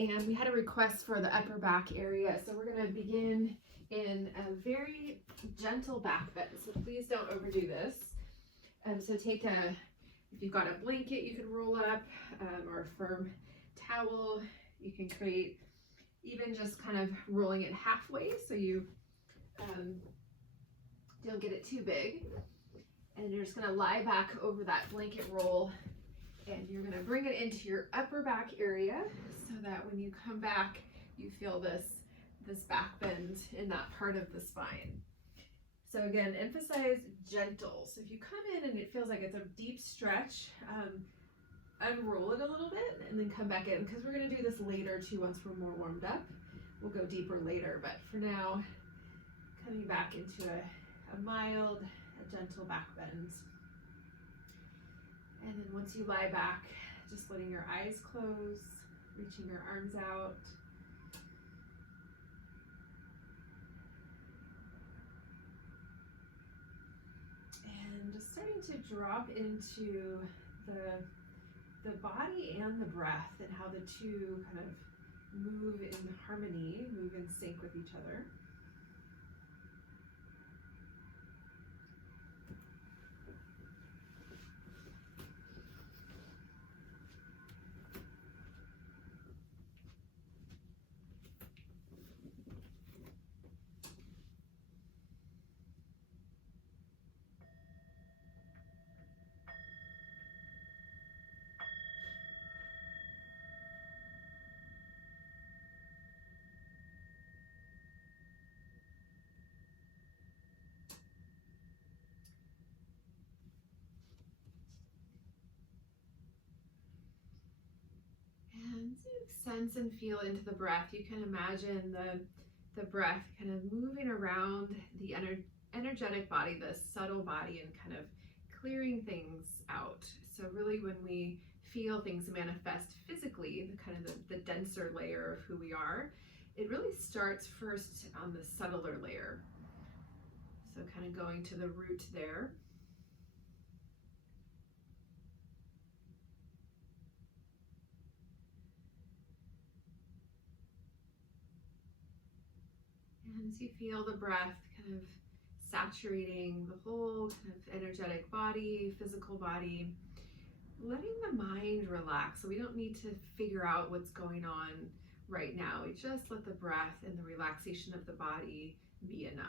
And we had a request for the upper back area. So we're gonna begin in a very gentle back bend. So please don't overdo this. So take if you've got a blanket you can roll up, or a firm towel, you can create even just kind of rolling it halfway so you don't get it too big. And you're just gonna lie back over that blanket roll, and you're gonna bring it into your upper back area so that when you come back, you feel this back bend in that part of the spine. So again, emphasize gentle. So if you come in and it feels like it's a deep stretch, unroll it a little bit and then come back in, because we're gonna do this later too. Once we're more warmed up, we'll go deeper later, but for now, coming back into a mild, a gentle back bend. And then once you lie back, just letting your eyes close, reaching your arms out. And just starting to drop into the body and the breath, and how the two kind of move in harmony, move in sync with each other. And sense and feel into the breath. You can imagine the breath kind of moving around the energetic body, the subtle body, and kind of clearing things out. So really, when we feel things manifest physically, the denser layer of who we are, it really starts first on the subtler layer. So kind of going to the root there. And as you feel the breath kind of saturating the whole kind of energetic body, physical body, letting the mind relax. So we don't need to figure out what's going on right now. We just let the breath and the relaxation of the body be enough.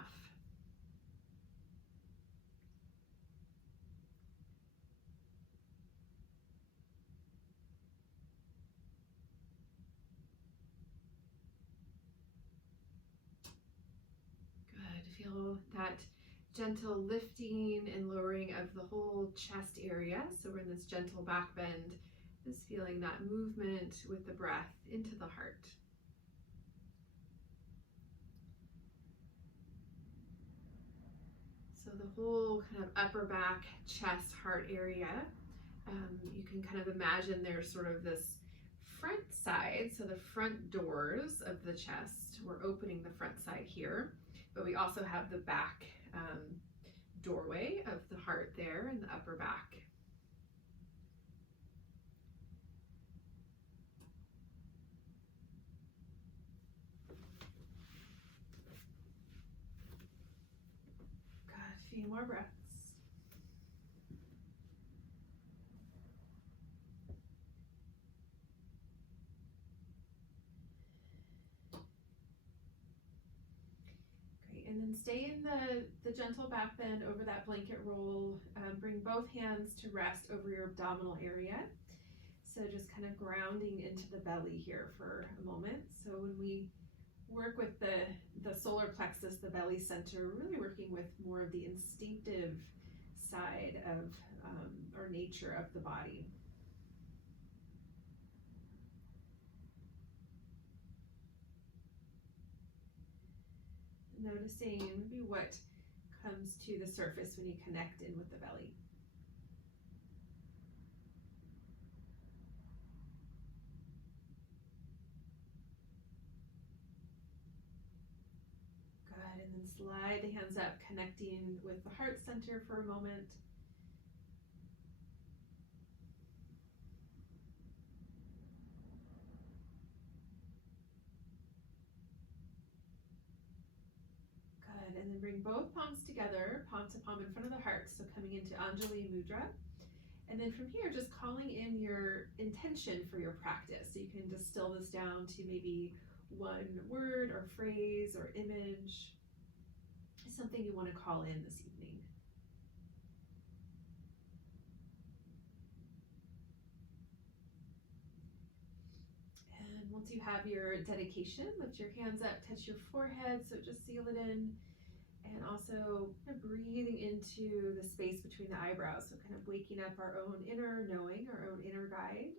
Good. Feel that gentle lifting and lowering of the whole chest area. So we're in this gentle back bend, just feeling that movement with the breath into the heart. So the whole kind of upper back, chest, heart area, you can kind of imagine there's sort of this front side, so the front doors of the chest, we're opening the front side here, but we also have the back doorway of the heart there in the upper back. Good, a few more breaths. Great, and then stay in the gentle back bend over that blanket roll. Bring both hands to rest over your abdominal area. So just kind of grounding into the belly here for a moment. So when we work with the solar plexus, the belly center, really working with more of the instinctive side of or nature of the body. Noticing maybe what comes to the surface when you connect in with the belly. Good, and then slide the hands up, connecting with the heart center for a moment. bring both palms together, palm to palm in front of the heart, so coming into Anjali Mudra. And then from here, just calling in your intention for your practice. So you can distill this down to maybe one word or phrase or image, something you want to call in this evening. And once you have your dedication, lift your hands up, touch your forehead, so just seal it in. And also kind of breathing into the space between the eyebrows, so kind of waking up our own inner knowing, our own inner guide.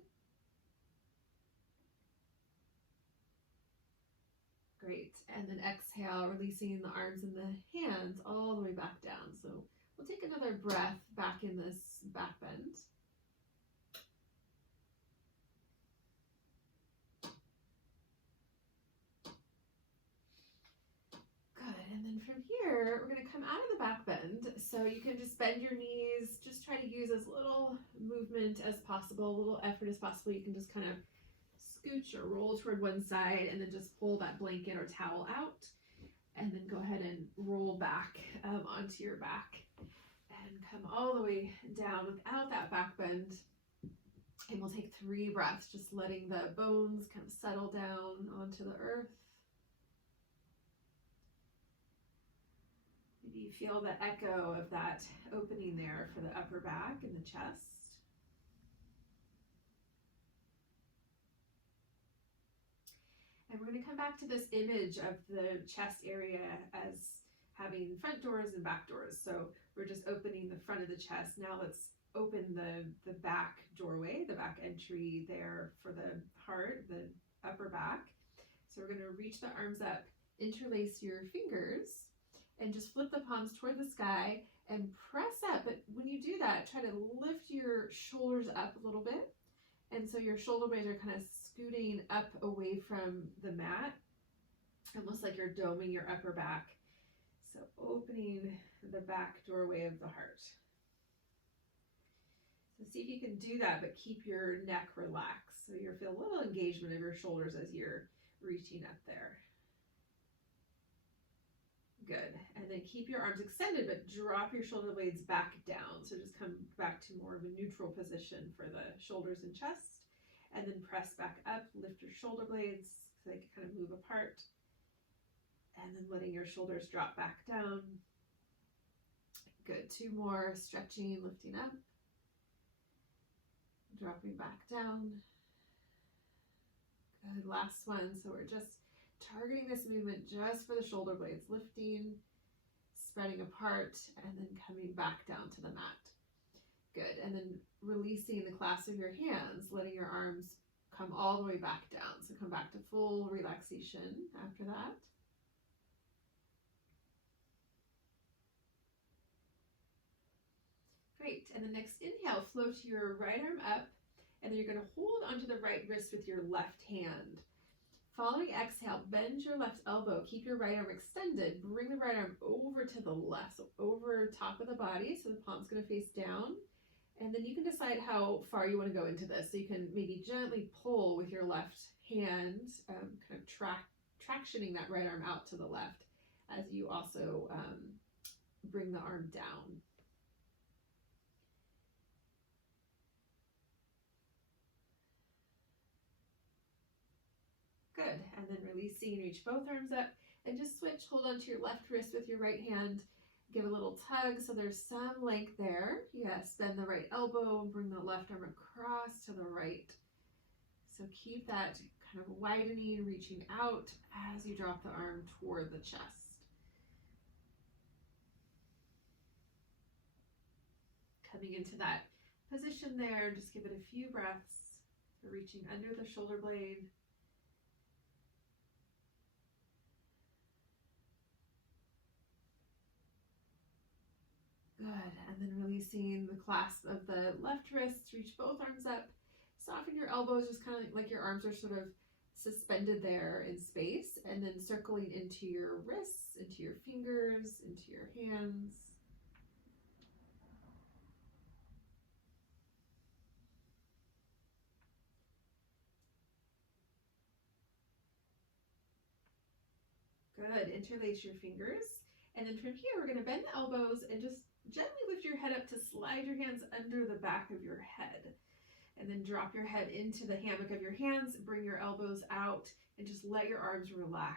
Great, and then exhale, releasing the arms and the hands all the way back down. So we'll take another breath back in this back bend. And then from here, we're going to come out of the back bend. So you can just bend your knees, just try to use as little movement as possible, a little effort as possible. You can just kind of scooch or roll toward one side and then just pull that blanket or towel out. And then go ahead and roll back onto your back and come all the way down without that back bend. And we'll take 3 breaths, just letting the bones kind of settle down onto the earth. You feel the echo of that opening there for the upper back and the chest. And we're going to come back to this image of the chest area as having front doors and back doors. So we're just opening the front of the chest. Now let's open the back doorway, the back entry there for the heart, the upper back. So we're going to reach the arms up, interlace your fingers, and just flip the palms toward the sky and press up. But when you do that, try to lift your shoulders up a little bit. And so your shoulder blades are kind of scooting up away from the mat, almost like you're doming your upper back. So opening the back doorway of the heart. So see if you can do that, but keep your neck relaxed. So you feel a little engagement of your shoulders as you're reaching up there. Good. And then keep your arms extended, but drop your shoulder blades back down. So just come back to more of a neutral position for the shoulders and chest. And then press back up, lift your shoulder blades so they can kind of move apart. And then letting your shoulders drop back down. Good. 2 more, stretching, lifting up. Dropping back down. Good. Last one. So we're just targeting this movement just for the shoulder blades, lifting, spreading apart, and then coming back down to the mat. Good. And then releasing the clasp of your hands, letting your arms come all the way back down. So come back to full relaxation after that. Great. And the next inhale, float your right arm up, and then you're going to hold onto the right wrist with your left hand. Following exhale, bend your left elbow, keep your right arm extended, bring the right arm over to the left, so over top of the body, so the palm's going to face down. And then you can decide how far you want to go into this. So you can maybe gently pull with your left hand, kind of tractioning that right arm out to the left as you also bring the arm down. Good. And then releasing, reach both arms up and just switch. Hold onto your left wrist with your right hand. Give a little tug so there's some length there. Yes, bend the right elbow and bring the left arm across to the right. So keep that kind of widening, reaching out as you drop the arm toward the chest. Coming into that position there, just give it a few breaths. So reaching under the shoulder blade. Good. And then releasing the clasp of the left wrist, reach both arms up, soften your elbows, just kind of like your arms are sort of suspended there in space, and then circling into your wrists, into your fingers, into your hands. Good. Interlace your fingers And then from here, we're going to bend the elbows and just gently lift your head up to slide your hands under the back of your head. And then drop your head into the hammock of your hands, bring your elbows out, and just let your arms relax.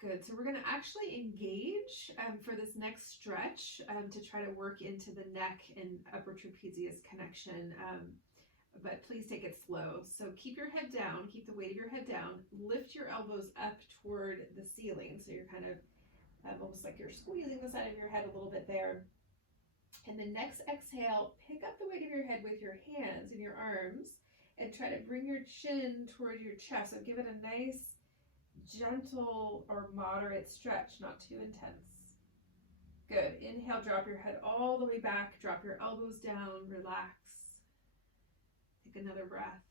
Good, so we're gonna actually engage for this next stretch to try to work into the neck and upper trapezius connection, but please take it slow. So keep your head down, keep the weight of your head down, lift your elbows up toward the ceiling. So you're kind of almost like you're squeezing the side of your head a little bit there. And the next exhale, pick up the weight of your head with your hands and your arms and try to bring your chin toward your chest. So give it a nice, gentle or moderate stretch, not too intense. Good. Inhale, drop your head all the way back, drop your elbows down, relax. Take another breath.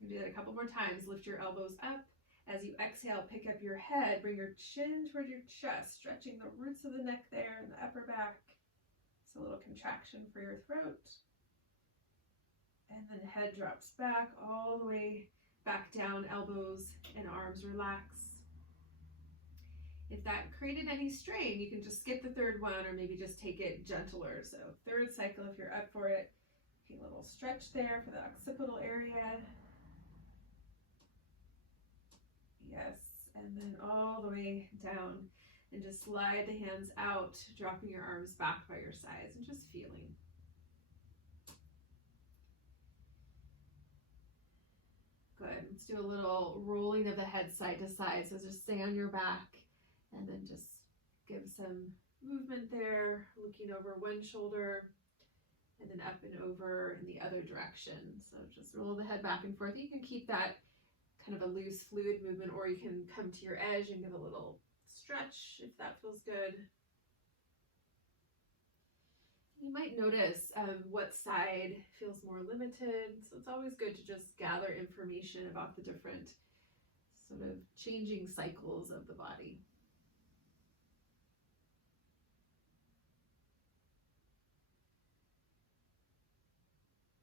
You do that a couple more times. Lift your elbows up. As you exhale, pick up your head, bring your chin toward your chest, stretching the roots of the neck there and the upper back. It's a little contraction for your throat. And then head drops back all the way back down, elbows and arms relax. If that created any strain, you can just skip the third one or maybe just take it gentler. So third cycle, if you're up for it, a little stretch there for the occipital area. Yes, and then all the way down and just slide the hands out, dropping your arms back by your sides and just feeling. Good, let's do a little rolling of the head side to side. So just stay on your back and then just give some movement there, looking over one shoulder and then up and over in the other direction. So just roll the head back and forth. You can keep that kind of a loose fluid movement, or you can come to your edge and give a little stretch if that feels good. You might notice what side feels more limited. So it's always good to just gather information about the different sort of changing cycles of the body.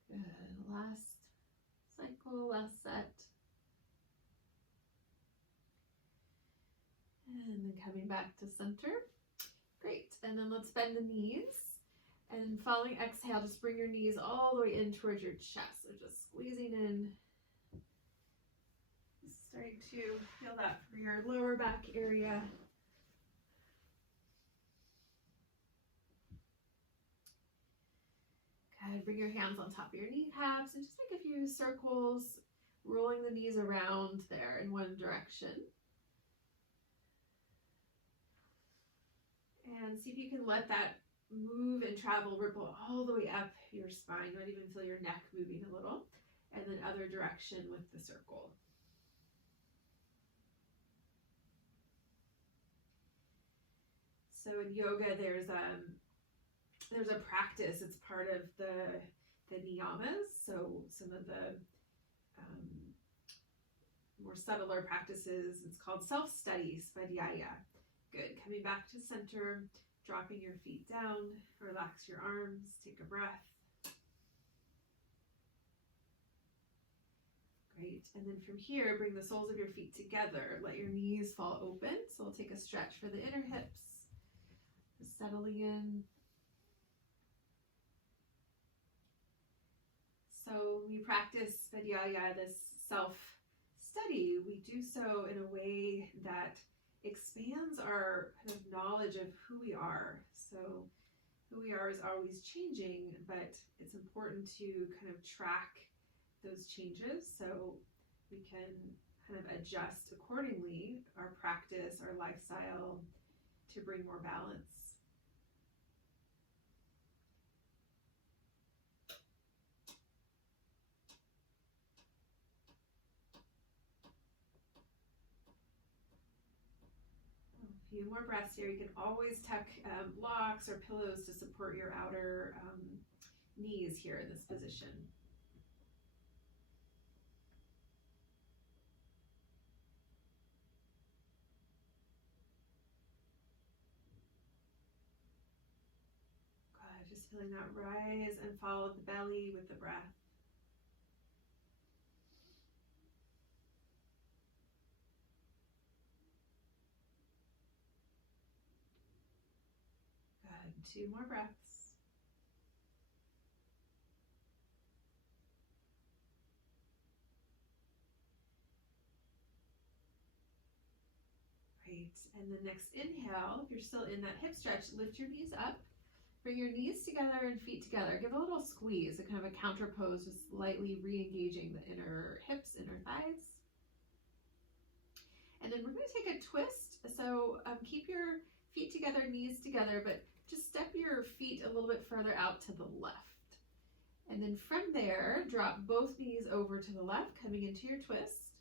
Good. Last cycle, last set. And then coming back to center. Great. And then let's bend the knees. And following exhale, just bring your knees all the way in towards your chest. So just squeezing in. Starting to feel that for your lower back area. Good. Bring your hands on top of your kneecaps and just make a few circles, rolling the knees around there in one direction. And see if you can let that move and travel, ripple all the way up your spine. You might even feel your neck moving a little. And then other direction with the circle. So in yoga, there's a practice. It's part of the niyamas. So some of the more subtler practices, it's called self-study, svadhyaya. Good. Coming back to center, dropping your feet down, relax your arms, take a breath. Great. And then from here, bring the soles of your feet together. Let your knees fall open. So we'll take a stretch for the inner hips. Just settling in. So we practice svadhyaya, this self-study. We do so in a way that expands our kind of knowledge of who we are. So who we are is always changing, but it's important to kind of track those changes so we can kind of adjust accordingly our practice, our lifestyle to bring more balance. A few more breaths here. You can always tuck blocks or pillows to support your outer knees here in this position. Good. Just feeling that rise and fall of the belly with the breath. 2 more breaths. Great. And the next inhale, if you're still in that hip stretch, lift your knees up. Bring your knees together and feet together. Give a little squeeze, a kind of a counter pose, just lightly re-engaging the inner hips, inner thighs. And then we're going to take a twist. So keep your feet together, knees together, but just step your feet a little bit further out to the left. And then from there, drop both knees over to the left, coming into your twist.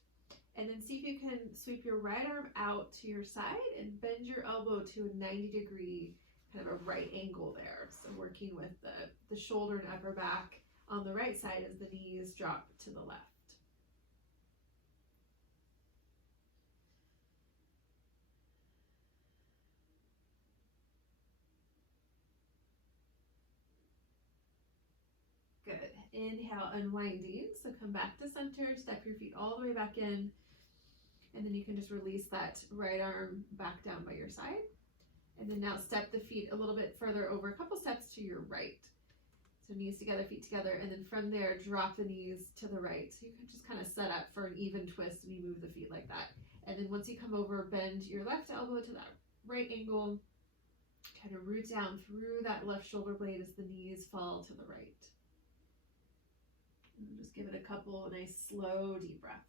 And then see if you can sweep your right arm out to your side and bend your elbow to a 90-degree kind of a right angle there. So working with the shoulder and upper back on the right side as the knees drop to the left. Good. Inhale, unwinding. So come back to center, step your feet all the way back in, and then you can just release that right arm back down by your side. And then now step the feet a little bit further over, a couple steps to your right. So knees together, feet together, and then from there, drop the knees to the right. So you can just kind of set up for an even twist and you move the feet like that. And then once you come over, bend your left elbow to that right angle, kind of root down through that left shoulder blade as the knees fall to the right. And just give it a couple nice, slow, deep breaths.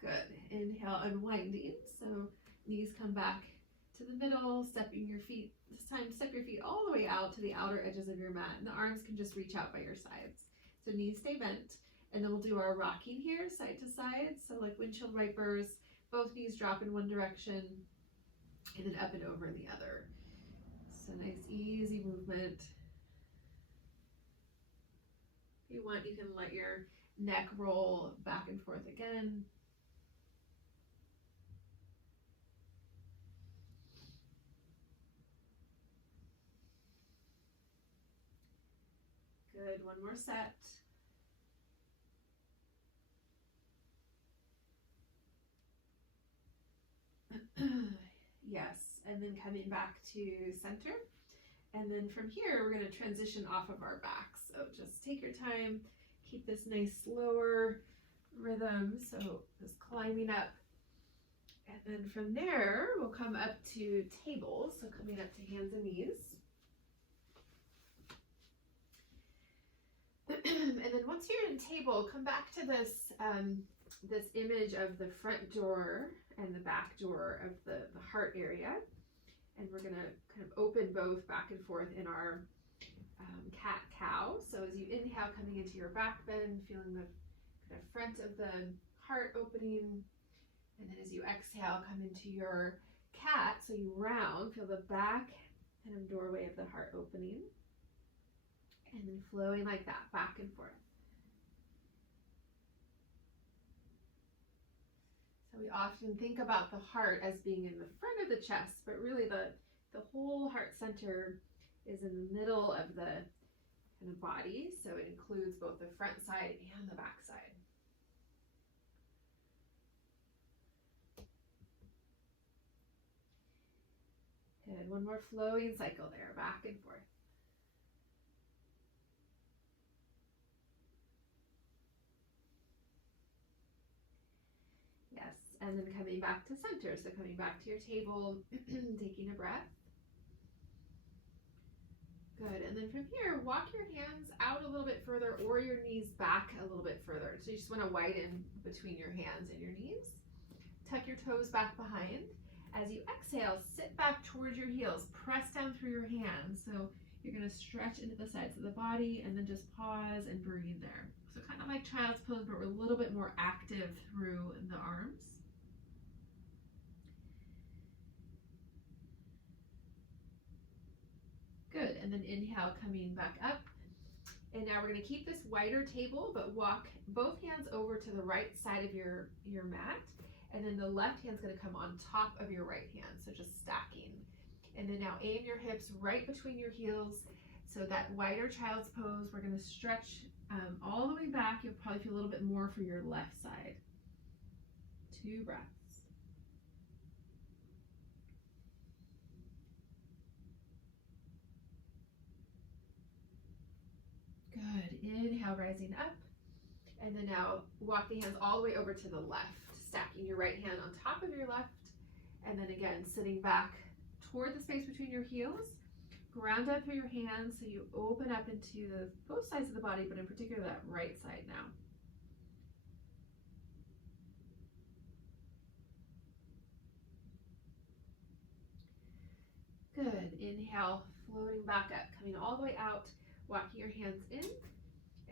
Good. Inhale, unwinding. So knees come back to the middle, stepping your feet. This time, step your feet all the way out to the outer edges of your mat, and the arms can just reach out by your sides. So knees stay bent, and then we'll do our rocking here, side to side. So like windshield wipers, both knees drop in one direction, and then up and over in the other. So nice, easy movement. If you want, you can let your neck roll back and forth again. Good, one more set. Yes, and then coming back to center. And then from here, we're going to transition off of our backs. So just take your time, keep this nice slower rhythm. So just climbing up. And then from there, we'll come up to tables. So coming up to hands and knees. And then once you're in table, come back to this this image of the front door and the back door of the heart area. And we're gonna kind of open both back and forth in our cat-cow. So as you inhale, coming into your back bend, feeling the kind of front of the heart opening. And then as you exhale, come into your cat. So you round, feel the back kind of doorway of the heart opening. And then flowing like that, back and forth. So we often think about the heart as being in the front of the chest, but really the whole heart center is in the middle of the kind of body. So it includes both the front side and the back side. Good, one more flowing cycle there, back and forth. And then coming back to center. So coming back to your table, taking a breath. Good. And then from here, walk your hands out a little bit further or your knees back a little bit further. So you just want to widen between your hands and your knees. Tuck your toes back behind. As you exhale, sit back towards your heels. Press down through your hands. So you're going to stretch into the sides of the body and then just pause and breathe there. So kind of like child's pose, but we're a little bit more active through the arms. Good, and then inhale, coming back up. And now we're going to keep this wider table, but walk both hands over to the right side of your mat. And then the left hand's going to come on top of your right hand, so just stacking. And then now aim your hips right between your heels. So that wider child's pose, we're going to stretch all the way back. You'll probably feel a little bit more for your left side. 2 breaths. Good. Inhale, rising up. And then now walk the hands all the way over to the left, stacking your right hand on top of your left. And then again, sitting back toward the space between your heels. Ground out through your hands so you open up into both sides of the body, but in particular that right side now. Good. Inhale, floating back up, coming all the way out, walking your hands in.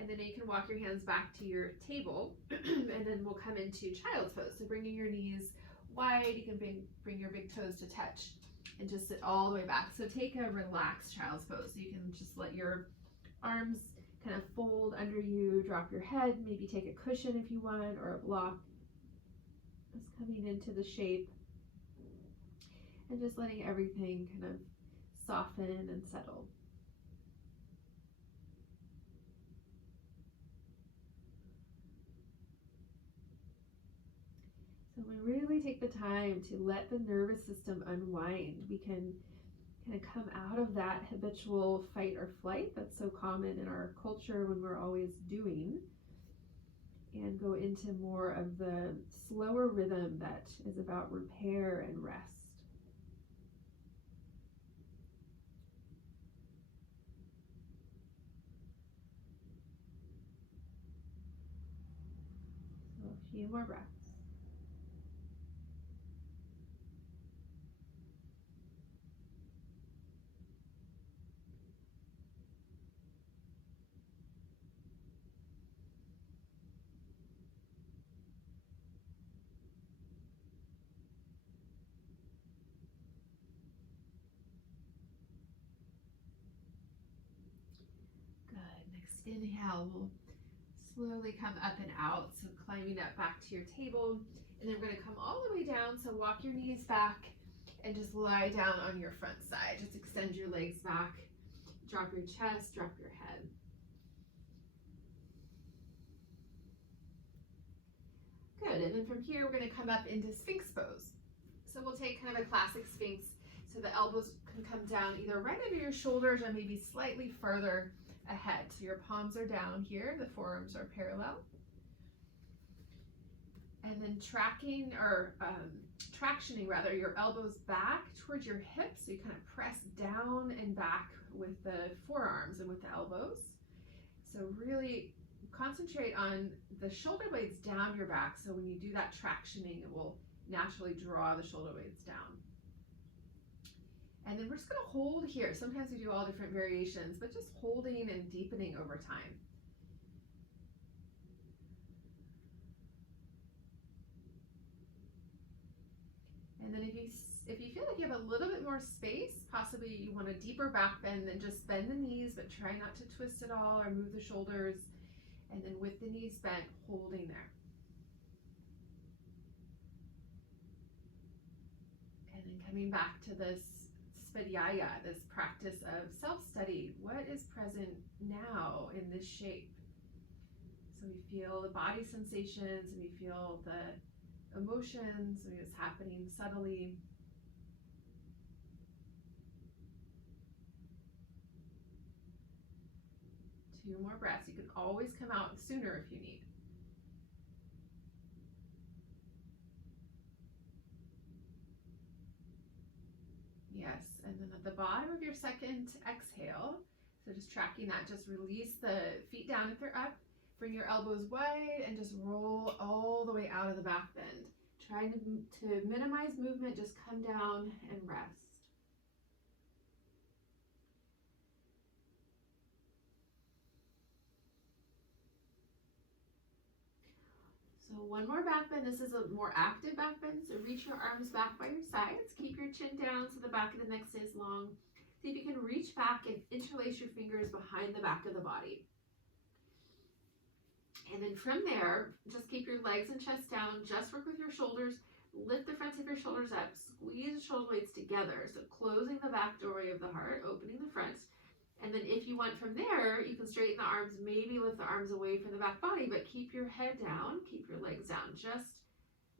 And then you can walk your hands back to your table, and then we'll come into child's pose. So bringing your knees wide, you can bring your big toes to touch and just sit all the way back. So take a relaxed child's pose. So you can just let your arms kind of fold under you, drop your head, maybe take a cushion if you want, or a block. Just coming into the shape and just letting everything kind of soften and settle. So we really take the time to let the nervous system unwind. We can kind of come out of that habitual fight or flight that's so common in our culture when we're always doing, and go into more of the slower rhythm that is about repair and rest. So a few more breaths. Inhale, we'll slowly come up and out, so climbing up back to your table, and then we're going to come all the way down, so walk your knees back and just lie down on your front side. Just extend your legs back, drop your chest, drop your head. Good, and then from here we're going to come up into Sphinx pose. So we'll take kind of a classic Sphinx, so the elbows can come down either right under your shoulders or maybe slightly further ahead. So your palms are down here, the forearms are parallel. And then tractioning your elbows back towards your hips. So you kind of press down and back with the forearms and with the elbows. So really concentrate on the shoulder blades down your back. So when you do that tractioning, it will naturally draw the shoulder blades down. And then we're just going to hold here. Sometimes we do all different variations, but just holding and deepening over time. And then if you feel like you have a little bit more space, possibly you want a deeper back bend, then just bend the knees, but try not to twist at all or move the shoulders. And then with the knees bent, holding there. And then coming back to this Svadhyaya, this practice of self-study. What is present now in this shape? So we feel the body sensations, and we feel the emotions, and it's happening subtly. Two more breaths. You can always come out sooner if you need. Yes, and then at the bottom of your second exhale, so just tracking that, just release the feet down if they're up, bring your elbows wide, and just roll all the way out of the back bend. Trying to minimize movement, just come down and rest. So one more back bend. This is a more active back bend. So reach your arms back by your sides. Keep your chin down so the back of the neck stays long. See if you can reach back and interlace your fingers behind the back of the body. And then from there, just keep your legs and chest down. Just work with your shoulders. Lift the fronts of your shoulders up. Squeeze the shoulder blades together. So closing the back doorway of the heart, opening the front. And then if you want from there, you can straighten the arms, maybe lift the arms away from the back body, but keep your head down, keep your legs down, just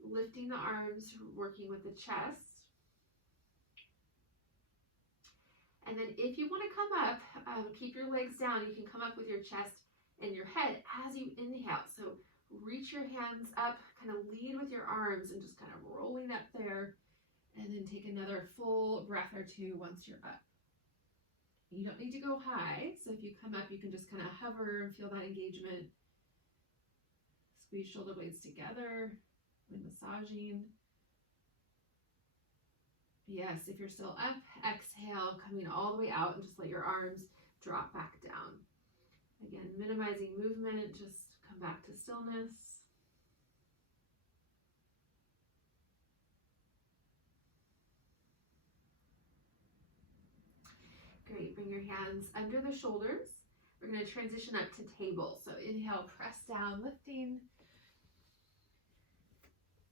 lifting the arms, working with the chest. And then if you want to come up, keep your legs down. You can come up with your chest and your head as you inhale. So reach your hands up, kind of lead with your arms and just kind of rolling up there. And then take another full breath or two once you're up. You don't need to go high. So if you come up, you can just kind of hover and feel that engagement. Squeeze shoulder blades together when massaging. Yes, if you're still up, exhale, coming all the way out and just let your arms drop back down. Again, minimizing movement, just come back to stillness. Great, bring your hands under the shoulders. We're going to transition up to table. So inhale, press down, lifting.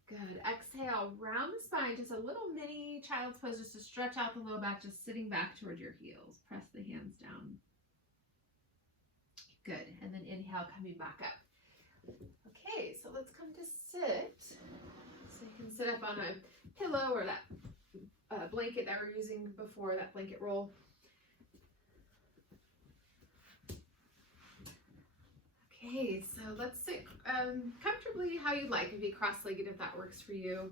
Good. Exhale, round the spine, just a little mini child's pose, just to stretch out the low back, just sitting back toward your heels. Press the hands down. Good. And then inhale, coming back up. Okay, so let's come to sit. So you can sit up on a pillow or that blanket that we're using before, that blanket roll. Okay, so let's sit comfortably how you'd like. Be cross-legged if that works for you.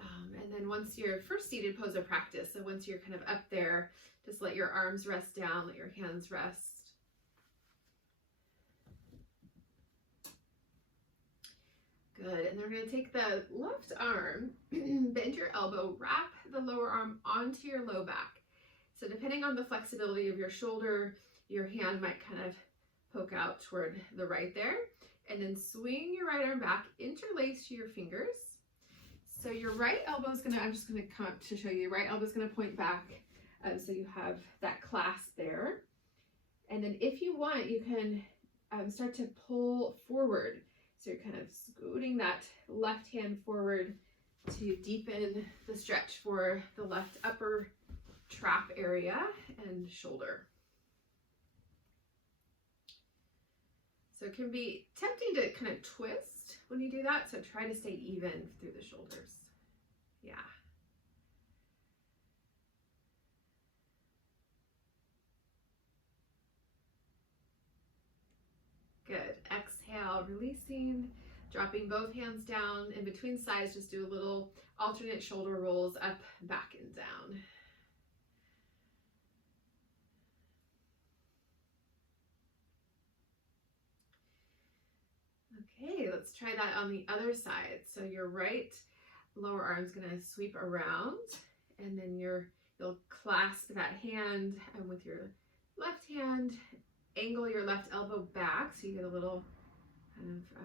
And then once your first seated pose of practice, so once you're kind of up there, just let your arms rest down, let your hands rest. Good, and then we're going to take the left arm, bend your elbow, wrap the lower arm onto your low back. So depending on the flexibility of your shoulder, your hand might kind of poke out toward the right there, and then swing your right arm back, interlace your fingers. So your right elbow is gonna, I'm just gonna come up to show you, your right elbow is gonna point back, so you have that clasp there. And then if you want, you can start to pull forward. So you're kind of scooting that left hand forward to deepen the stretch for the left upper trap area and shoulder. So it can be tempting to kind of twist when you do that, so try to stay even through the shoulders. Yeah. Good. Exhale, releasing, dropping both hands down. In between sides, just do a little alternate shoulder rolls up, back, and down. Okay, let's try that on the other side. So your right lower arm's gonna sweep around, and then you'll clasp that hand, and with your left hand, angle your left elbow back so you get a little kind of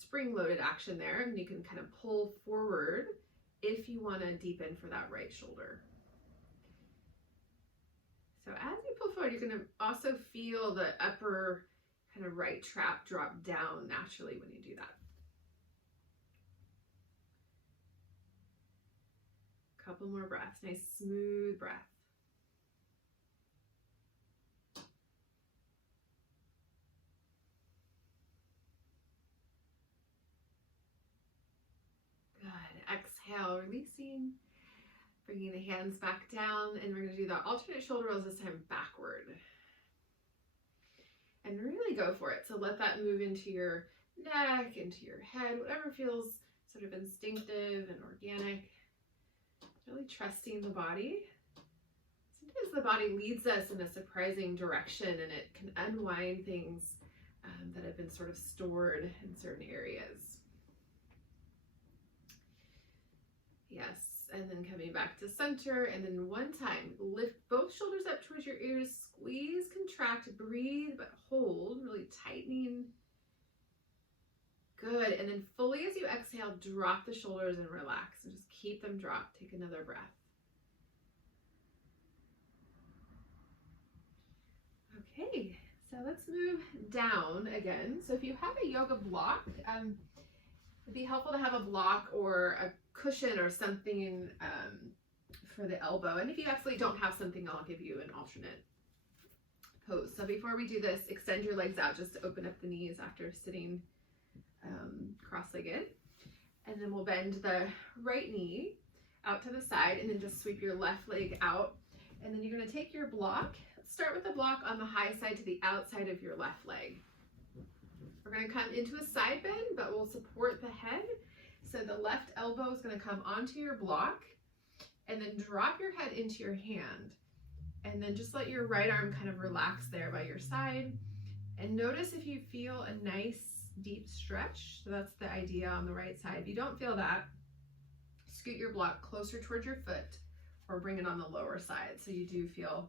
spring-loaded action there, and you can kind of pull forward if you want to deepen for that right shoulder. So as you pull forward, you're going to also feel the upper kind of right trap drop down naturally when you do that. Couple more breaths, nice smooth breath. Good, exhale, releasing, bringing the hands back down, and we're gonna do the alternate shoulder rolls this time backward. And really go for it. So let that move into your neck, into your head, whatever feels sort of instinctive and organic. Really trusting the body. Sometimes the body leads us in a surprising direction, and it can unwind things that have been sort of stored in certain areas. Yes, and then coming back to center, and then one time, lift both shoulders up towards your ears, squeeze, contract, breathe, but hold, really tightening. Good, and then fully as you exhale, drop the shoulders and relax, and just keep them dropped. Take another breath. Okay, so let's move down again. So if you have a yoga block, it'd be helpful to have a block or a cushion or something for the elbow. And if you absolutely don't have something, I'll give you an alternate pose. So before we do this, extend your legs out just to open up the knees after sitting cross-legged. And then we'll bend the right knee out to the side and then just sweep your left leg out. And then you're going to take your block. Start with the block on the high side to the outside of your left leg. We're going to come into a side bend, but we'll support the head. So the left elbow is going to come onto your block and then drop your head into your hand. And then just let your right arm kind of relax there by your side. And notice if you feel a nice deep stretch. So that's the idea on the right side. If you don't feel that, scoot your block closer towards your foot or bring it on the lower side. So you do feel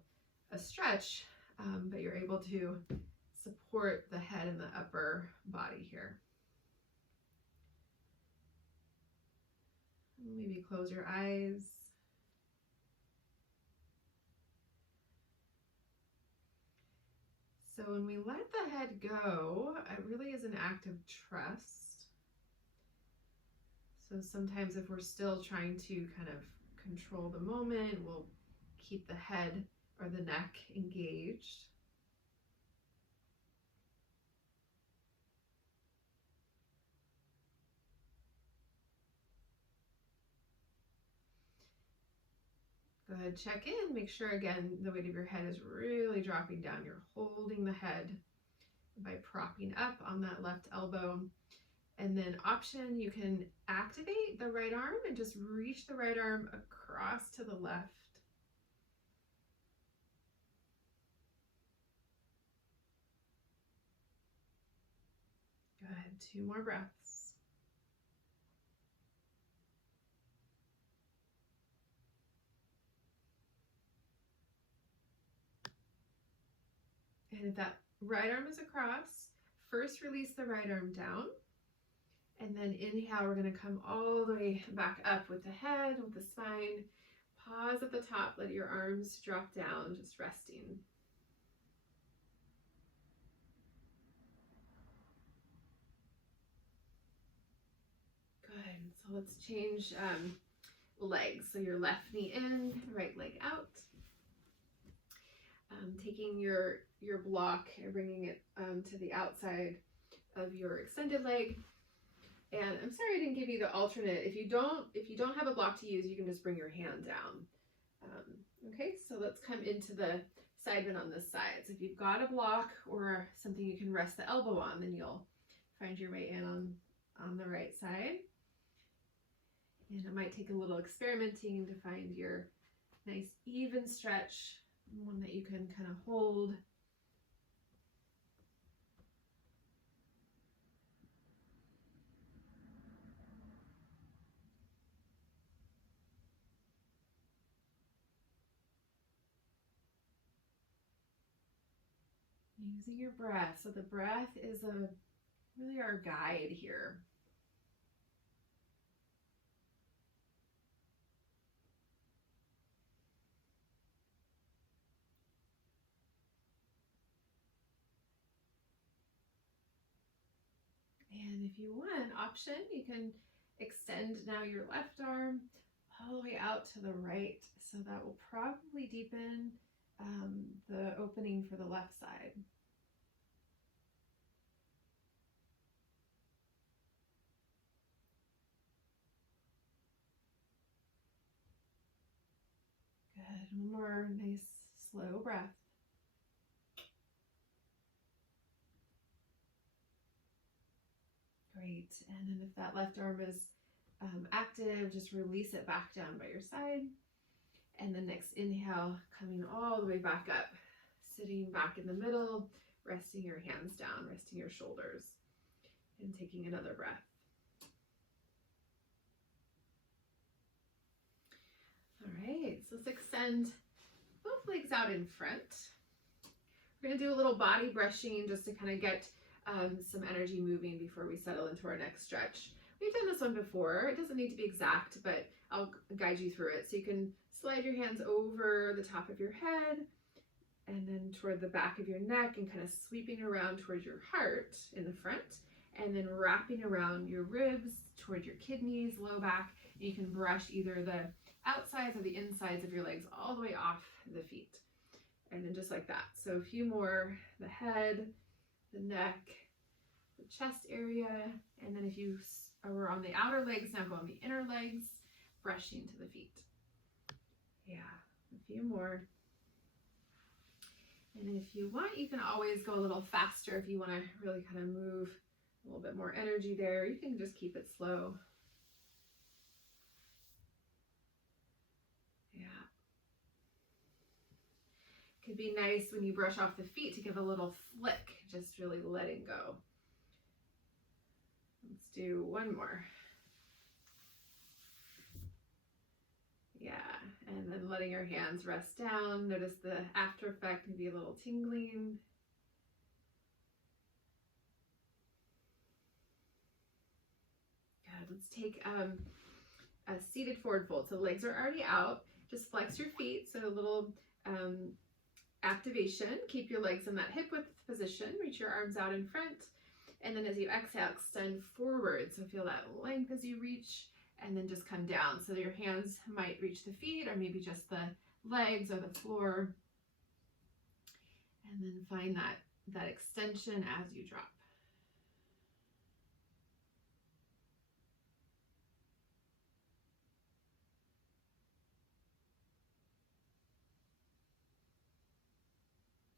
a stretch, but you're able to support the head and the upper body here. Maybe close your eyes. So when we let the head go, it really is an act of trust. So sometimes if we're still trying to kind of control the moment, we'll keep the head or the neck engaged. Go ahead, check in, make sure again the weight of your head is really dropping down. You're holding the head by propping up on that left elbow. And then option, you can activate the right arm and just reach the right arm across to the left. Good, 2 more breaths. And if that right arm is across, first release the right arm down. And then inhale, we're going to come all the way back up with the head, with the spine. Pause at the top, let your arms drop down, just resting. Good, so let's change legs. So your left knee in, right leg out. Taking your block and bringing it to the outside of your extended leg. And I'm sorry I didn't give you the alternate. If you don't have a block to use, you can just bring your hand down. Okay, so let's come into the side bend on this side. So if you've got a block or something you can rest the elbow on, then you'll find your way in on the right side. And it might take a little experimenting to find your nice even stretch, one that you can kind of hold. Using your breath. So the breath is really our guide here. And if you want, option, you can extend now your left arm all the way out to the right. So that will probably deepen the opening for the left side. Good. One more nice slow breath. Great. And then if that left arm is active, just release it back down by your side. And the next inhale, coming all the way back up, sitting back in the middle, resting your hands down, resting your shoulders, and taking another breath. All right, so let's extend both legs out in front. We're gonna do a little body brushing just to kind of get some energy moving before we settle into our next stretch. We've done this one before. It doesn't need to be exact, but I'll guide you through it. So you can slide your hands over the top of your head and then toward the back of your neck and kind of sweeping around towards your heart in the front, and then wrapping around your ribs toward your kidneys, low back. You can brush either the outsides or the insides of your legs all the way off the feet. And then just like that. So a few more, the head, the neck, the chest area. And then if you were on the outer legs, now go on the inner legs, brushing to the feet. Yeah, a few more. And then if you want, you can always go a little faster if you want to really kind of move a little bit more energy there. You can just keep it slow. Yeah. Could be nice when you brush off the feet to give a little flick, just really letting go. Let's do one more. Yeah, and then letting your hands rest down. Notice the after effect, maybe a little tingling. Good. Let's take a seated forward fold. So the legs are already out. Just flex your feet. So a little activation. Keep your legs in that hip width position. Reach your arms out in front. And then as you exhale, extend forward. So feel that length as you reach, and then just come down. So your hands might reach the feet or maybe just the legs or the floor. And then find that extension as you drop.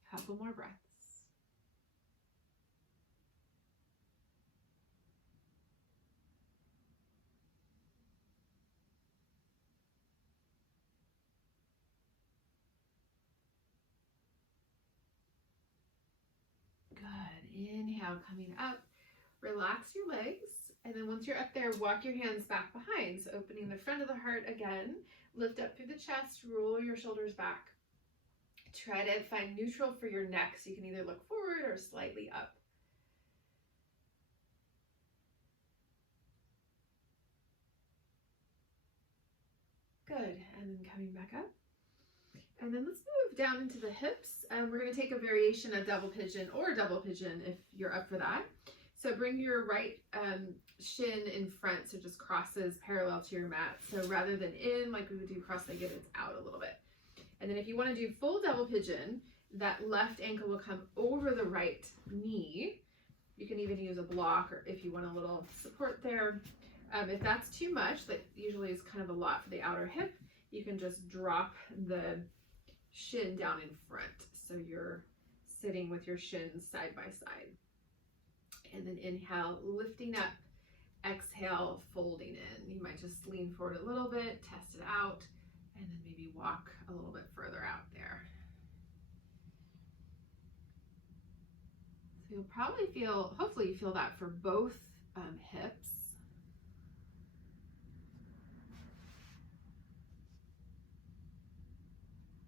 Couple more breaths. Good. Inhale, coming up. Relax your legs. And then once you're up there, walk your hands back behind. So opening the front of the heart again. Lift up through the chest. Roll your shoulders back. Try to find neutral for your neck. So you can either look forward or slightly up. Good. And then coming back up. And then let's move down into the hips. We're going to take a variation of double pigeon or double pigeon if you're up for that. So bring your right shin in front, so just crosses parallel to your mat. So rather than in like we would do cross-legged, it's out a little bit. And then if you want to do full double pigeon, that left ankle will come over the right knee. You can even use a block or if you want a little support there. If that's too much, that usually is kind of a lot for the outer hip, you can just drop the shin down in front. So you're sitting with your shins side by side. And then inhale, lifting up, exhale, folding in. You might just lean forward a little bit, test it out, and then maybe walk a little bit further out there. So you'll probably feel, hopefully you feel that for both hips.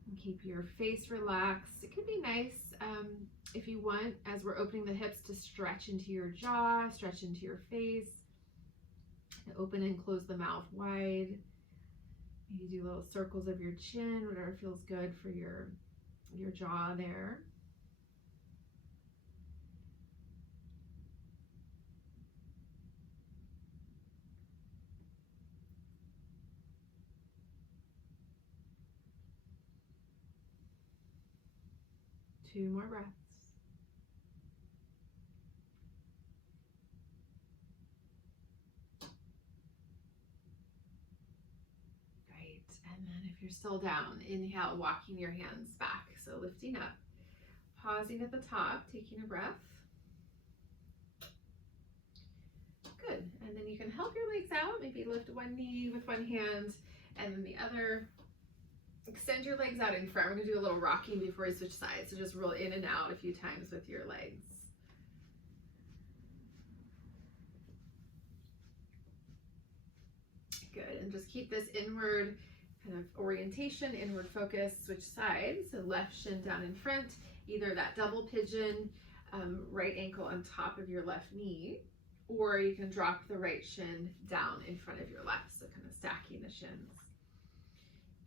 And keep your face relaxed. It could be nice if you want, as we're opening the hips, to stretch into your jaw, stretch into your face. Open and close the mouth wide. Maybe do little circles of your chin, whatever feels good for your jaw there. Two more breaths. Great. And then if you're still down, inhale, walking your hands back. So lifting up, pausing at the top, taking a breath. Good. And then you can help your legs out. Maybe lift one knee with one hand and then the other. Extend your legs out in front. We're going to do a little rocking before we switch sides. So just roll in and out a few times with your legs. Good. And just keep this inward kind of orientation, inward focus. Switch sides. So left shin down in front. Either that double pigeon, right ankle on top of your left knee, or you can drop the right shin down in front of your left. So kind of stacking the shins.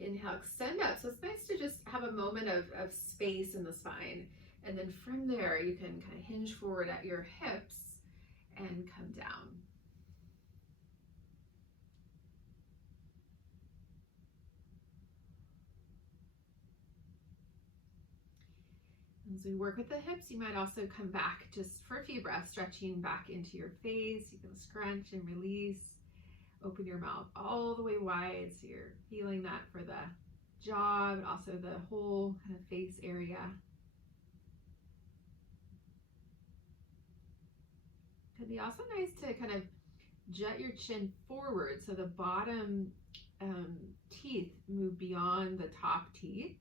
Inhale, extend up. So it's nice to just have a moment of space in the spine. And then from there, you can kind of hinge forward at your hips and come down. As we work with the hips, you might also come back just for a few breaths, stretching back into your face. You can scrunch and release. Open your mouth all the way wide so you're feeling that for the jaw, but also the whole kind of face area. Could be also nice to kind of jut your chin forward so the bottom teeth move beyond the top teeth,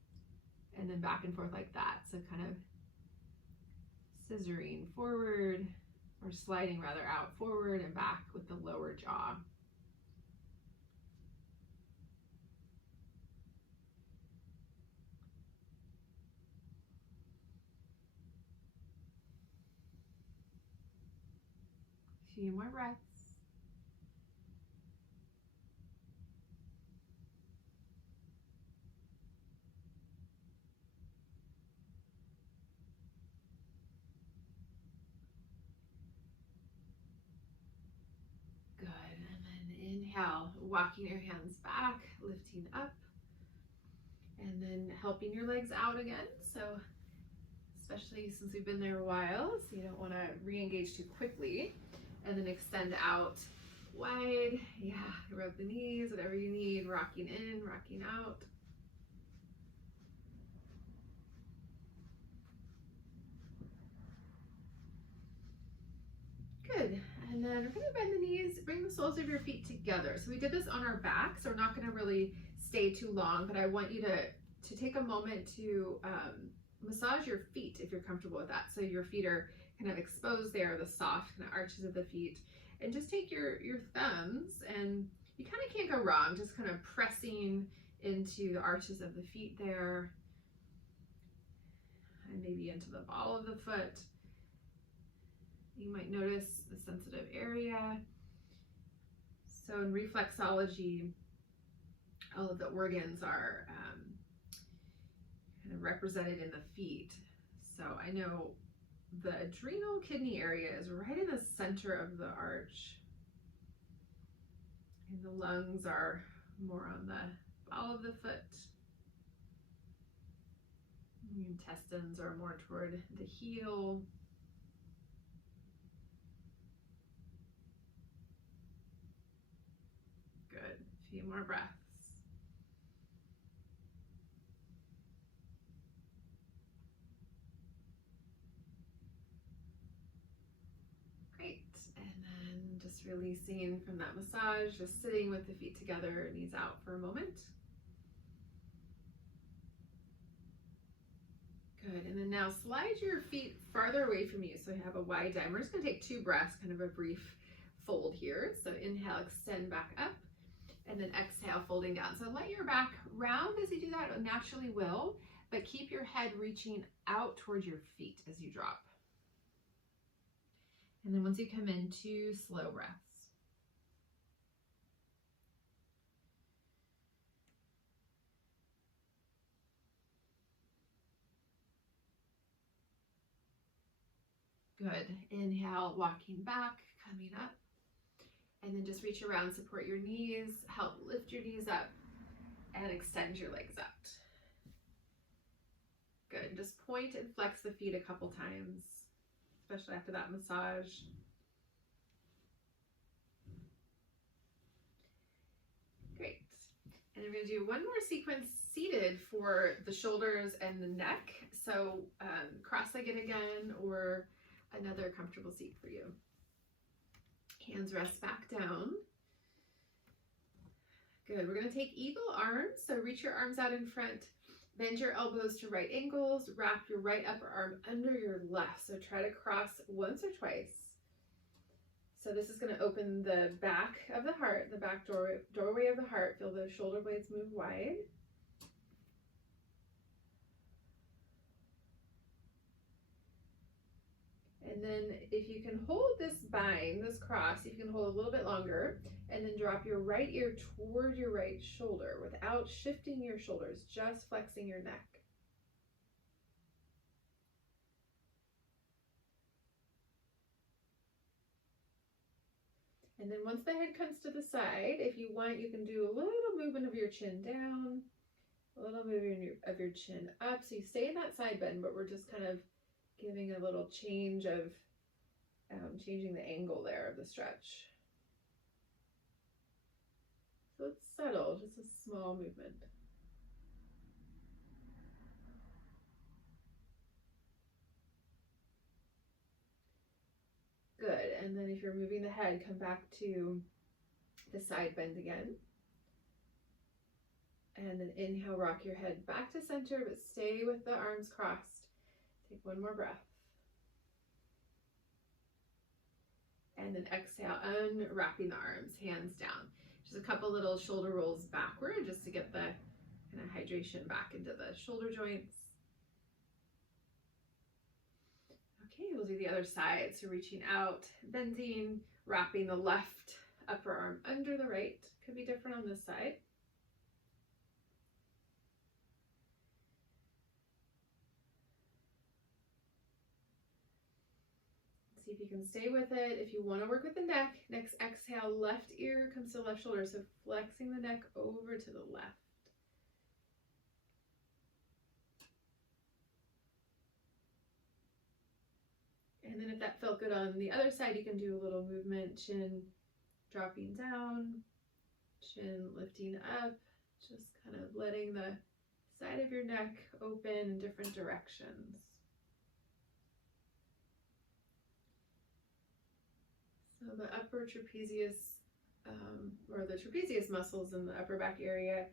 and then back and forth like that. So kind of scissoring forward, or sliding rather out forward and back with the lower jaw. A few more breaths. Good, and then inhale, walking your hands back, lifting up, and then helping your legs out again. So especially since we've been there a while, so you don't want to re-engage too quickly. And then extend out wide. Yeah, rub the knees, whatever you need, rocking in, rocking out. Good, and then we're gonna bend the knees, bring the soles of your feet together. So we did this on our back, so we're not gonna really stay too long, but I want you to take a moment to massage your feet if you're comfortable with that. So your feet are kind of exposed there, the soft kind of arches of the feet. And just take your thumbs, and you kind of can't go wrong, just kind of pressing into the arches of the feet there, and maybe into the ball of the foot. You might notice the sensitive area. So in reflexology, all of the organs are kind of represented in the feet. So I know the adrenal kidney area is right in the center of the arch. And the lungs are more on the ball of the foot. The intestines are more toward the heel. Good. A few more breaths. Great. And then just releasing from that massage, just sitting with the feet together, knees out for a moment. Good, and then now slide your feet farther away from you so you have a wide dive. We're just gonna take 2 breaths, kind of a brief fold here. So inhale, extend back up, and then exhale, folding down. So let your back round as you do that, it naturally will, but keep your head reaching out towards your feet as you drop. And then once you come in, 2 slow breaths. Good. Inhale, walking back, coming up. And then just reach around, support your knees, help lift your knees up, and extend your legs out. Good. Just point and flex the feet a couple times, especially after that massage. Great. And we're going to do one more sequence seated for the shoulders and the neck. So cross-legged again, or another comfortable seat for you. Hands rest back down. Good. We're going to take eagle arms. So reach your arms out in front. Bend your elbows to right angles. Wrap your right upper arm under your left. So try to cross once or twice. So this is going to open the back of the heart, the back doorway of the heart. Feel the shoulder blades move wide. And then if you can hold this bind, this cross, if you can hold a little bit longer, and then drop your right ear toward your right shoulder without shifting your shoulders, just flexing your neck. And then once the head comes to the side, if you want, you can do a little movement of your chin down, A little moving of your chin up. So you stay in that side bend, but we're just kind of giving a little change of, changing the angle there of the stretch. So it's subtle, just a small movement. Good, and then if you're moving the head, come back to the side bend again. And then inhale, rock your head back to center, but stay with the arms crossed. Take one more breath. And then exhale, unwrapping the arms, hands down. Just a couple little shoulder rolls backward just to get the kind of hydration back into the shoulder joints. Okay, we'll do the other side. So reaching out, bending, wrapping the left upper arm under the right. Could be different on this side. See if you can stay with it. If you want to work with the neck, next exhale, left ear comes to the left shoulder. So flexing the neck over to the left. And then if that felt good on the other side, you can do a little movement, chin dropping down, chin lifting up, just kind of letting the side of your neck open in different directions. So the upper trapezius, or the trapezius muscles in the upper back area,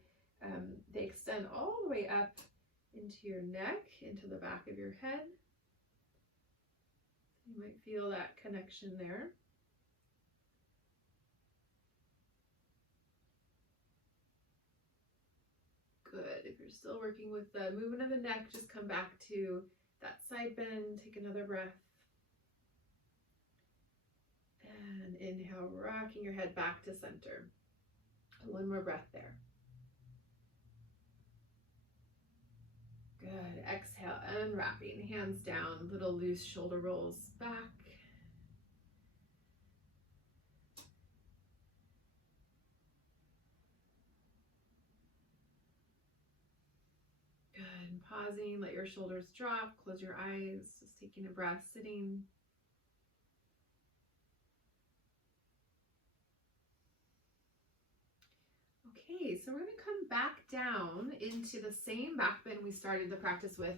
they extend all the way up into your neck, into the back of your head. You might feel that connection there. Good. If you're still working with the movement of the neck, just come back to that side bend. Take another breath. And inhale, rocking your head back to center. One more breath there. Good. Exhale, unwrapping, hands down, little loose shoulder rolls back. Good. Pausing, let your shoulders drop, close your eyes, just taking a breath, sitting. Okay, so we're going to come back down into the same back bend we started the practice with,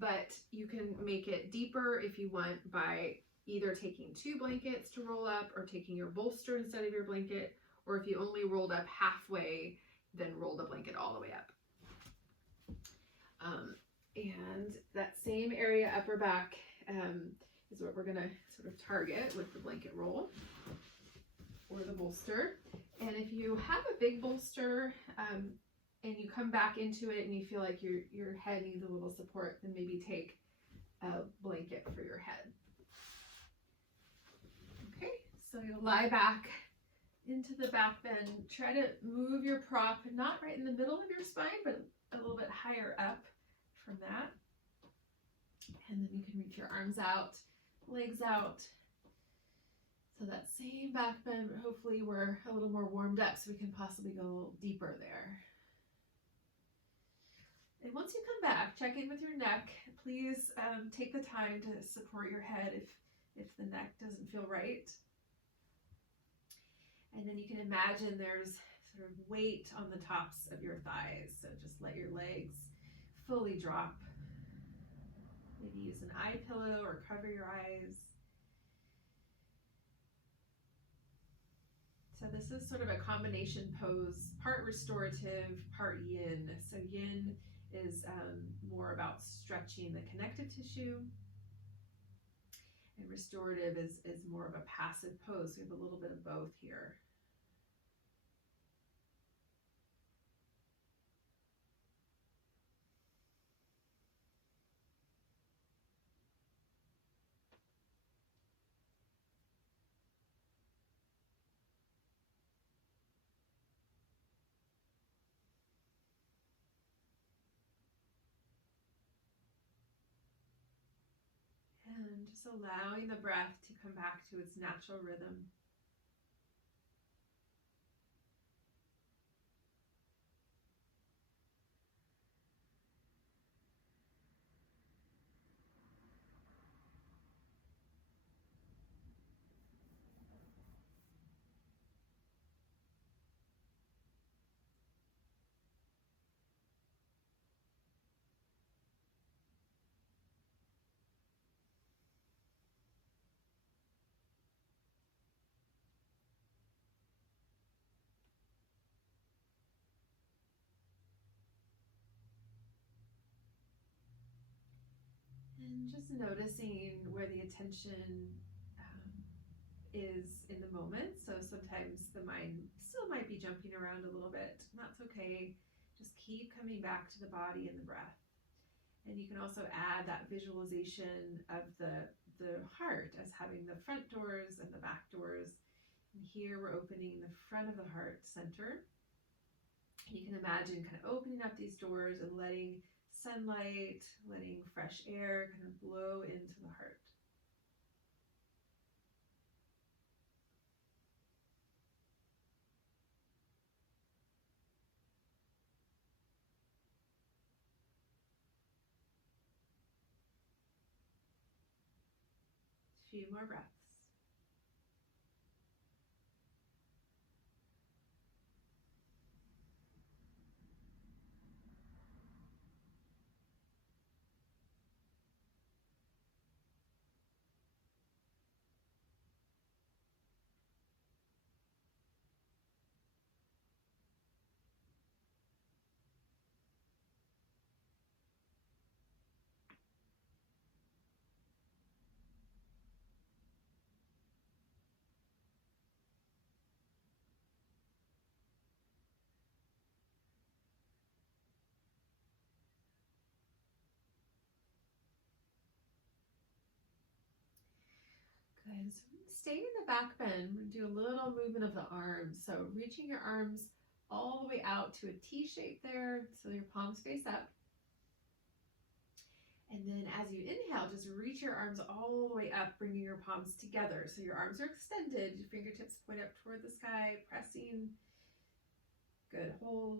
but you can make it deeper if you want by either taking 2 blankets to roll up or taking your bolster instead of your blanket, or if you only rolled up halfway, then roll the blanket all the way up. And that same area, upper back, is what we're going to sort of target with the blanket roll or the bolster. And if you have a big bolster and you come back into it and you feel like your head needs a little support, then maybe take a blanket for your head. Okay, so you'll lie back into the back bend. Try to move your prop, not right in the middle of your spine, but a little bit higher up from that. And then you can reach your arms out, legs out. So that same back bend, but hopefully we're a little more warmed up so we can possibly go a little deeper there. And once you come back, check in with your neck. Please take the time to support your head if the neck doesn't feel right. And then you can imagine there's sort of weight on the tops of your thighs. So just let your legs fully drop. Maybe use an eye pillow or cover your eyes. So this is sort of a combination pose, part restorative, part yin. So yin is more about stretching the connective tissue, and restorative is more of a passive pose. We have a little bit of both here. And just allowing the breath to come back to its natural rhythm. just noticing where the attention is in the moment. So sometimes the mind still might be jumping around a little bit, and that's okay. Just keep coming back to the body and the breath. And you can also add that visualization of the heart as having the front doors and the back doors. And here we're opening the front of the heart center. You can imagine kind of opening up these doors and letting sunlight, letting fresh air kind of blow into the heart. A few more breaths. Good. So stay in the back bend. We're going to do a little movement of the arms. So reaching your arms all the way out to a T shape there, so your palms face up. And then as you inhale, just reach your arms all the way up, bringing your palms together. So your arms are extended, your fingertips point up toward the sky, pressing. Good, hold.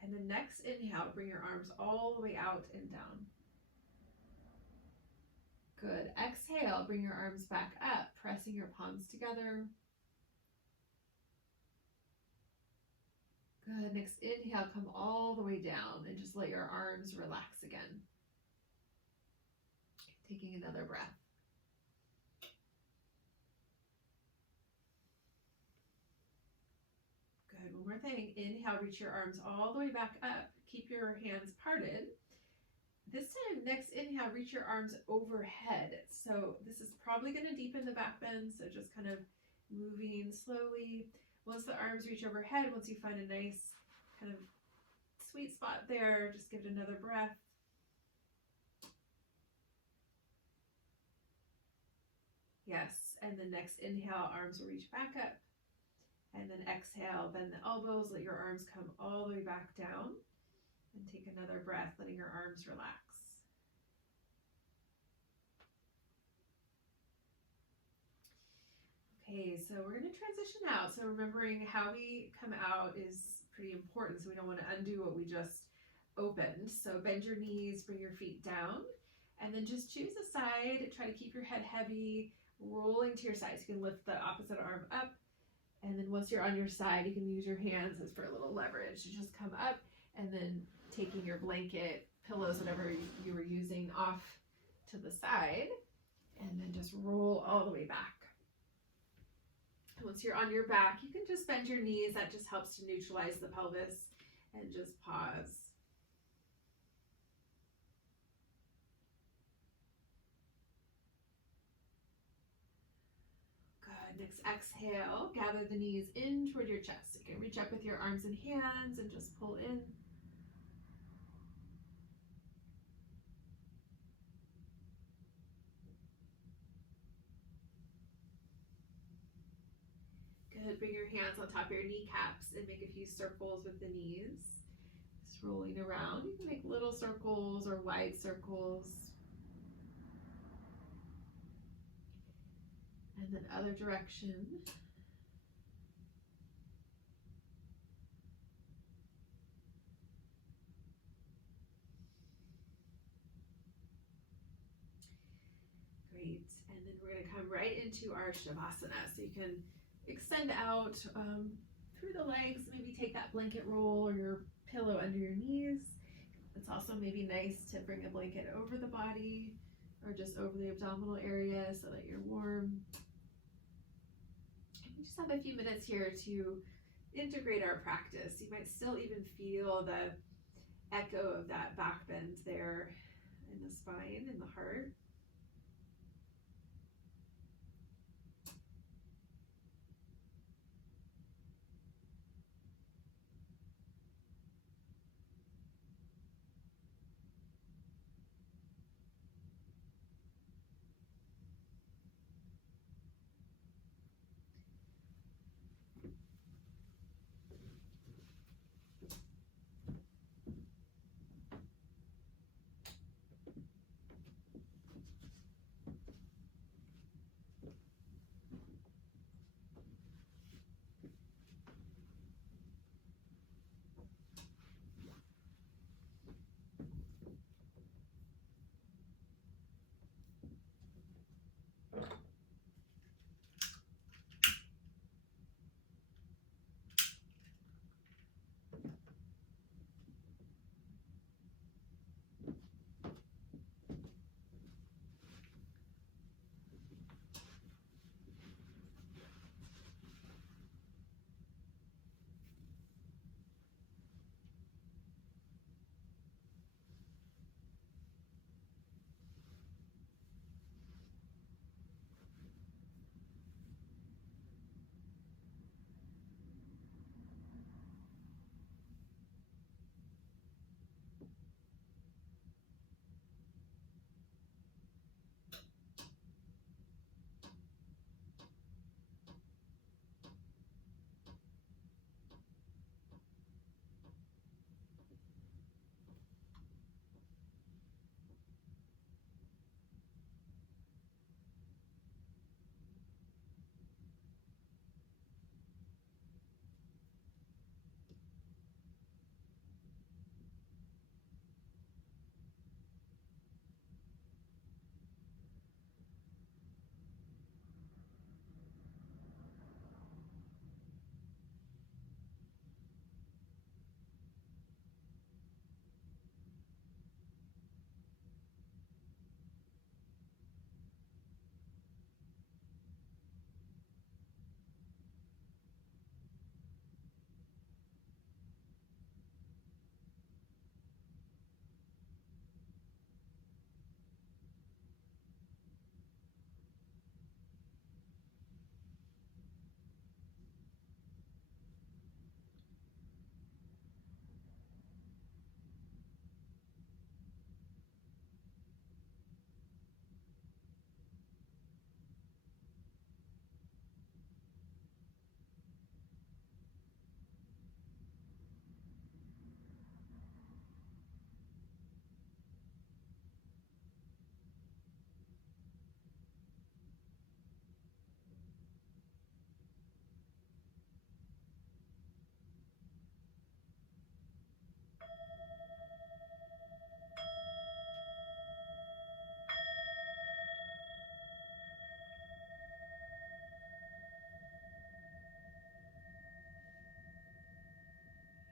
And the next inhale, bring your arms all the way out and down. Good. Exhale, bring your arms back up, pressing your palms together. Good. Next inhale, come all the way down and just let your arms relax again. Taking another breath. Good. One more thing. Inhale, reach your arms all the way back up. Keep your hands parted. This time, next inhale, reach your arms overhead. So this is probably going to deepen the back bend. So just kind of moving slowly. Once the arms reach overhead, once you find a nice kind of sweet spot there, just give it another breath. Yes, and then next inhale, arms will reach back up. And then exhale, bend the elbows, let your arms come all the way back down. And take another breath, letting your arms relax. Okay, so we're going to transition out. So remembering how we come out is pretty important. So we don't want to undo what we just opened. So bend your knees, bring your feet down, and then just choose a side. Try to keep your head heavy, rolling to your side. So you can lift the opposite arm up. And then once you're on your side, you can use your hands as for a little leverage to just come up, and then taking your blanket, pillows, whatever you were using, off to the side, and then just roll all the way back. Once you're on your back, you can just bend your knees. That just helps to neutralize the pelvis, and just pause. Good. Next exhale, gather the knees in toward your chest. You can reach up with your arms and hands and just pull in. Good. Bring your hands on top of your kneecaps and make a few circles with the knees. Just rolling around. You can make little circles or wide circles. And then other direction. Great. And then we're going to come right into our Shavasana. So you can extend out through the legs, maybe take that blanket roll or your pillow under your knees. It's also maybe nice to bring a blanket over the body or just over the abdominal area so that you're warm. And we just have a few minutes here to integrate our practice. You might still even feel the echo of that back bend there in the spine, in the heart.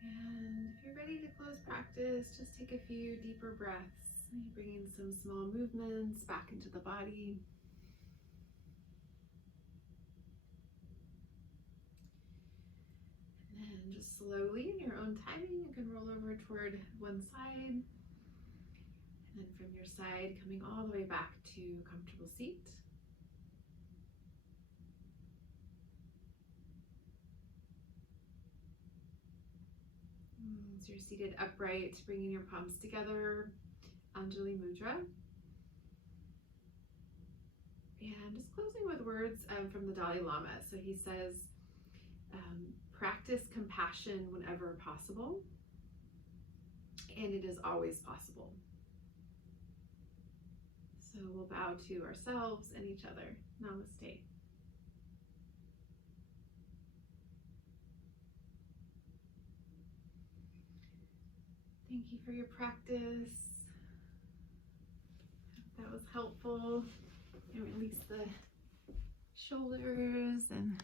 And if you're ready to close practice, just take a few deeper breaths, bringing some small movements back into the body. And then just slowly, in your own timing, you can roll over toward one side. And then from your side, coming all the way back to a comfortable seat. So you're seated upright, bringing your palms together, Anjali Mudra. And just closing with words from the Dalai Lama. So he says, practice compassion whenever possible, and it is always possible. So we'll bow to ourselves and each other. Namaste. Thank you for your practice. Hope that was helpful. And release the shoulders and